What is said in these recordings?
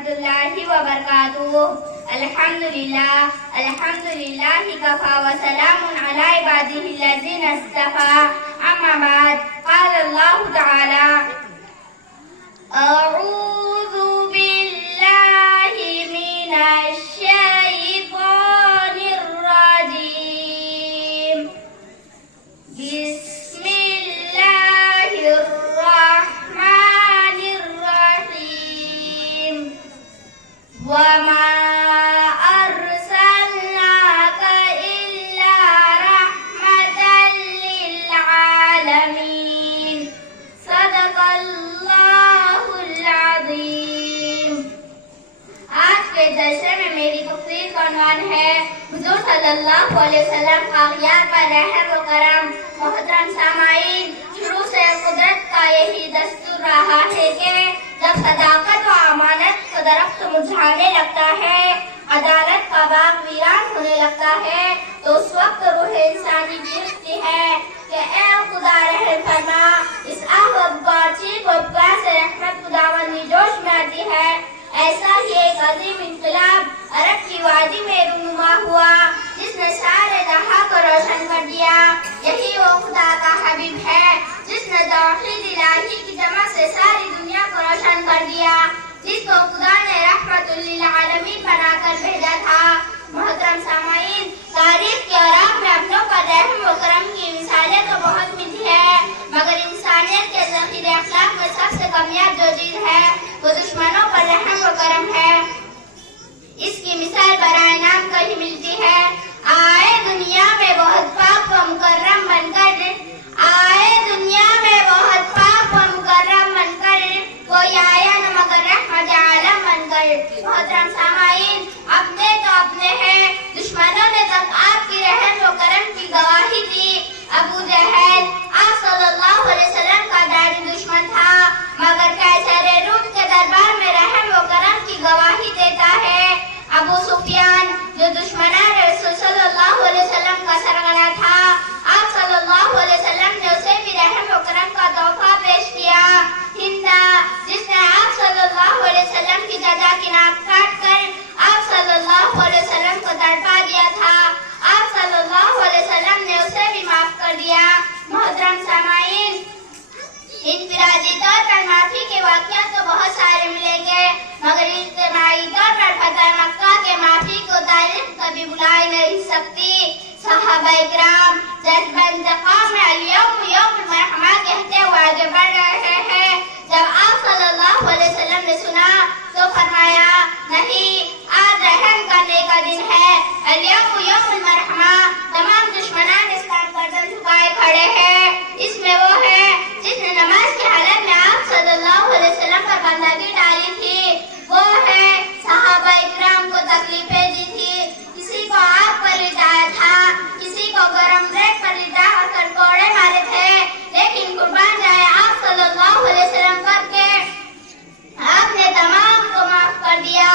रहमतुल्लाहि व बरकातुहू। अल्हम्दुलिल्लाहि कफ़ा व सलामुन अला इबादिहिल्लज़ीना इस्तफ़ा। अम्मा बाद, क़ाल अल्लाहु तआला अऊज़ु बिल्लाहि मिनश शैतानिर रजीम। बिस्मिल्लाहिर रहमानिर रहीम। वमा अर्सलनाका इल्ला रहमतल लिल आलमीन। सदक़ल्लाहुल अज़ीम। आज के जलसे में मेरी तक़रीर का उन्वान है हुज़ूर सल्लल्लाहु अलैहि वसल्लम का अग़ियार पर रहम व करम। मोहतरम सामाईन, शुरू से कुदरत का यही दस्तूर रहा है कि जब सदाकत व अमानत का दरख्त मुरझाने लगता है, अदालत का बाग वीरान होने लगता है, तो उस वक्त रूह इंसानी चीखती है कि ए खुदा रहम फरमा। इस आहवब को चीख व पुकार से रहमत खुदावंदी जोश में आती है। ऐसा ही एक अजीम इंकलाब अरब की वादी में रूनुमा हुआ जिसने सारे जहां को रोशन कर दिया। यही वो खुदा का हबीब है जिसने तौहीद इलाही की जमा से सारी दुनिया को रोशन कर दिया, जिसको खुदा ने रहमतुल लिल आलमीन बनाकर भेजा था। मोहतरम सामाईन, तारीख के औराक में अपनों पर रहम व करम की मिसालें तो बहुत मिलती है, मगर इंसानियत के ज़ख़ीरे अखलाक में सबसे कमियाब जो चीज है वो दुश्मनों पर रहम व करम है। इसकी मिसाल बराए नाम कहीं मिलती है। आए दुनिया में बहुत पाक व मुकर्रम बनकर, आए दुनिया में बहुत पाक व मुकर्रम बनकर, कोई आया न मगर रहमत आलम बनकर। मोहतरम सामाईन, अपने तो अपने हैं, दुश्मनों ने तक आपकी रहम व करम की गवाही दी। अबू जहल आप सल्लल्लाहु अलैहि वसल्लम का दारी दुश्मन था, मगर कैसरे रूम के दरबार में रहम व करम की गवाही देता है। अबू सुफियान जो दुश्मनान रसूल सल्लल्लाहु अलैहि वसल्लम का सरगना था, आप सल्लल्लाहु अलैहि वसल्लम ने उसे भी रहम व करम का तोहफा पेश किया। हिंदा जिसने आप सल्लल्लाहु अलैहि वसल्लम की जजा की नाक काट कर आप सल्लल्लाहु अलैहि वसल्लम को तड़पा दिया था, आप सल्लल्लाहु अलैहि वसल्लम ने उसे भी माफ कर दिया। मोहतरम सामाईन, इनफिरादी तौर पर माफी के वाक़यात तो बहुत सारे मिलेंगे, मगर इज्तिमाई तौर पर फतह मक्का के माफी को तारीख कभी भुला नहीं सकती। सहाबाए किराम जज्बा इंतकाम में अल-यौम यौमुल मरहमा कहते हुए आगे बढ़ रहे हैं। जब आप सल्लल्लाहु अलैहि वसल्लम ने सुना तो फरमाया, नहीं, आज रहम करने का दिन है। अल-यौम यौमुल मरहमा। तमाम दुश्मनान इस्लाम गर्दन झुकाए खड़े हैं। इसमें वो है जिसने नमाज की हालत में आप सल्लल्लाहु अलैहि वसल्लम पर बंदगी डाली थी, वो है सहाबाए किराम को तकलीफें दी थी, किसी को आग पर लिटाया था, किसी को गरम ब्रेड पर लिटा कर कोड़े मारे थे, लेकिन कुर्बान जाए आप सल्लल्लाहु अलैहि वसल्लम करके आपने तमाम को माफ कर दिया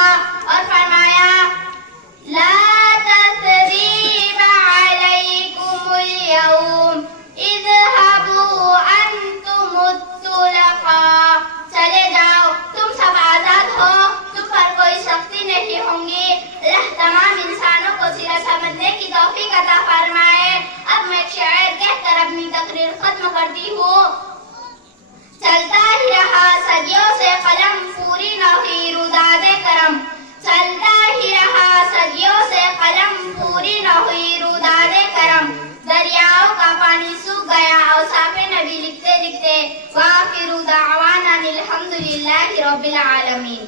और फरमाया, ला तसरीबा अलैकुमुल यौम इज़हबू अंतुमुत तुलका। चले जाओ, तुम सब आजाद हो, तुम पर कोई सख्ती नहीं होंगी। अल्लाह तमाम इंसानों को सीधा समझने की तौफीक अता फरमाए। अब मैं एक शायर कहकर अपनी तकरीर खत्म करती हूँ। चलता ही रहा सदियों से कलम, पूरी न हुई रुदादे करम। चलता ही रहा सदियों से कलम, पूरी न हुई रुदादे करम। दरियाओं का पानी सूख गया औसाफ़े नबी लिखते लिखते। वाखिरु दावाना अनिल हम्दुलिल्लाहि रब्बिल आलमीन।